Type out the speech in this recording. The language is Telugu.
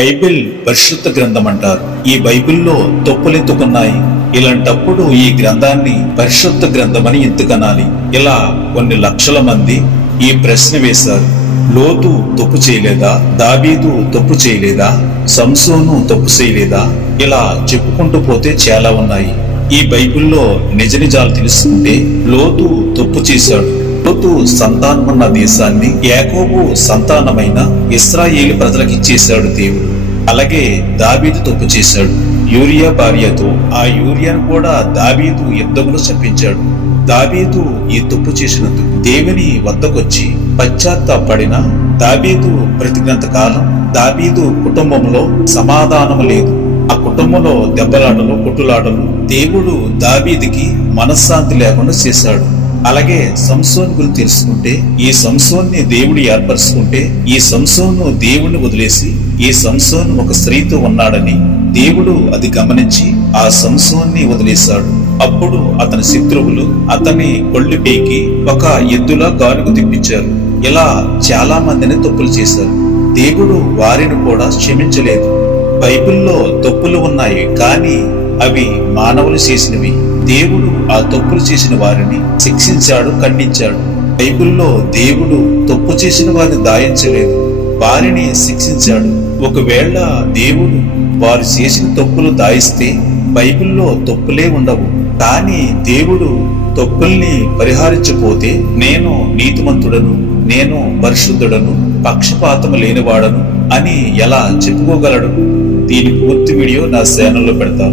బైబిల్ పరిశుద్ధ గ్రంథం అంటారు. ఈ బైబిల్లో తప్పులెందుకున్నాయి? ఇలాంటప్పుడు ఈ గ్రంథాన్ని పరిశుద్ధ గ్రంథమని ఎందుకనాలి? ఇలా కొన్ని లక్షల మంది ఈ ప్రశ్న వేశారు. లోతు తప్పు చేయలేదా? దావీదు తప్పు చేయలేదా? సంసోను తప్పు చేయలేదా? ఇలా చెప్పుకుంటూ పోతే చాలా ఉన్నాయి. ఈ బైబిల్లో నిజ నిజాలు తెలుసుకుంటే లోతు తప్పు చేశాడు. లోతు సంతానమున్న దేశాన్ని యాకోబు సంతానమైన ఇశ్రాయేలు ప్రజలకు ఇచ్చేశాడు దేవుడు. అలాగే దావీదు తప్పు చేశాడు. యూరియా భార్యతో ఆ యూరియాను కూడా దావీదు యుద్ధంలో చంపించాడు. దావీదు ఈ తప్పు చేసినందుకు దేవుని వద్దకొచ్చి పశ్చాత్తాపడిన దావీదు బ్రతికినంత కాలం దావీదు కుటుంబంలో సమాధానం లేదు. ఆ కుటుంబంలో దెబ్బలాటలు, కొట్టులాటలు. దేవుడు దావీదుకి మనశ్శాంతి లేకుండా చేశాడు. అలాగే సంసోను గురించి తెలుసుకుంటే, ఈ సంసోన్ని దేవుడు ఏర్పరుచుకుంటే, ఈ సంసోను దేవుణ్ణి వదిలేసి ఈ సంసోను ఒక స్త్రీతో ఉన్నాడని దేవుడు అది గమనించి ఆ సంసోన్ని వదిలేశాడు. అప్పుడు అతని శత్రువులు అతన్ని కొల్లి పీకి ఒక ఎద్దులా గానుకు తిప్పించారు. ఇలా చాలా మందిని తప్పులు చేశారు. దేవుడు వారిని కూడా క్షమించలేదు. బైబిల్లో తప్పులు ఉన్నాయి, కానీ అవి మానవులు చేసినవి. దేవుడు ఆ తప్పులు చేసిన వారిని శిక్షించాడు, ఖండించాడు. బైబిల్లో దేవుడు తప్పు చేసిన వారిని దాయించలేదు, వారిని శిక్షించాడు. ఒకవేళ దేవుడు వారు చేసిన తప్పులు దాయిస్తే బైబిల్లో తప్పులే ఉండవు. కానీ దేవుడు తప్పుల్ని పరిహరించకపోతే నేను నీతిమంతుడను, నేను పరిశుద్ధుడను, పక్షపాతము లేనివాడను అని ఎలా చెప్పుకోగలడు? దీని పూర్తి వీడియో నా ఛానల్లో పెడతాను.